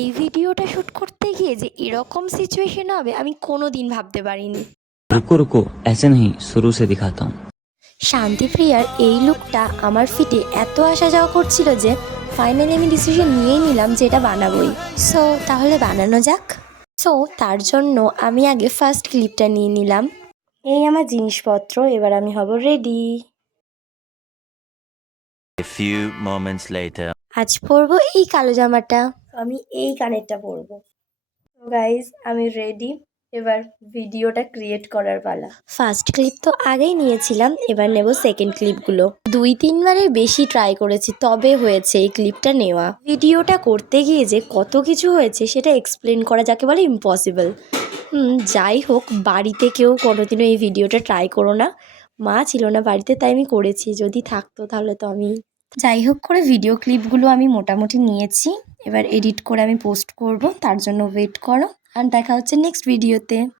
এই ভিডিওটা শ্যুট করতে গিয়ে যে এরকম সিচুয়েশন হবে আমি কোনোদিন ভাবতে পারিনি। रुको रुको ऐसे नहीं शुरू से दिखाता हूँ। শান্তিপ্রিয়ার এই লুকটা আমার ফিটে এত আসা যাওয়া করছিল যে ফাইনালি আমি ডিসিশন নিয়েই নিলাম যে এটা বানাবোই। সো তাহলে বানানো যাক। সো তার জন্য আমি আগে ফার্স্ট ক্লিপটা নিয়ে নিলাম। এই আমার জিনিসপত্র, এবার আমি হব ready. A few moments later. আজ পরবো এই কালো জামাটা, আমি এই কানেরটা পরবো। গাইজ আমি রেডি, এবার ভিডিওটা ক্রিয়েট করার পালা। ফার্স্ট ক্লিপ তো আগেই নিয়েছিলাম, এবার নেব সেকেন্ড ক্লিপগুলো। 2-3বারের বেশি ট্রাই করেছি তবে হয়েছে এই ক্লিপটা নেওয়া। ভিডিওটা করতে গিয়ে যে কত কিছু হয়েছে সেটা এক্সপ্লেন করা যাকে বলে ইম্পসিবল। যাই হোক, বাড়িতে কেউ কোনোদিনও এই ভিডিওটা ট্রাই করো না। মা ছিল না বাড়িতে তাই আমি করেছি, যদি থাকতো তাহলে তো আমি। যাই হোক করে ভিডিও ক্লিপগুলো আমি মোটামুটি নিয়েছি, এবার এডিট করে আমি পোস্ট করব, তার জন্য ওয়েট করো আর দেখা হচ্ছে নেক্সট ভিডিওতে।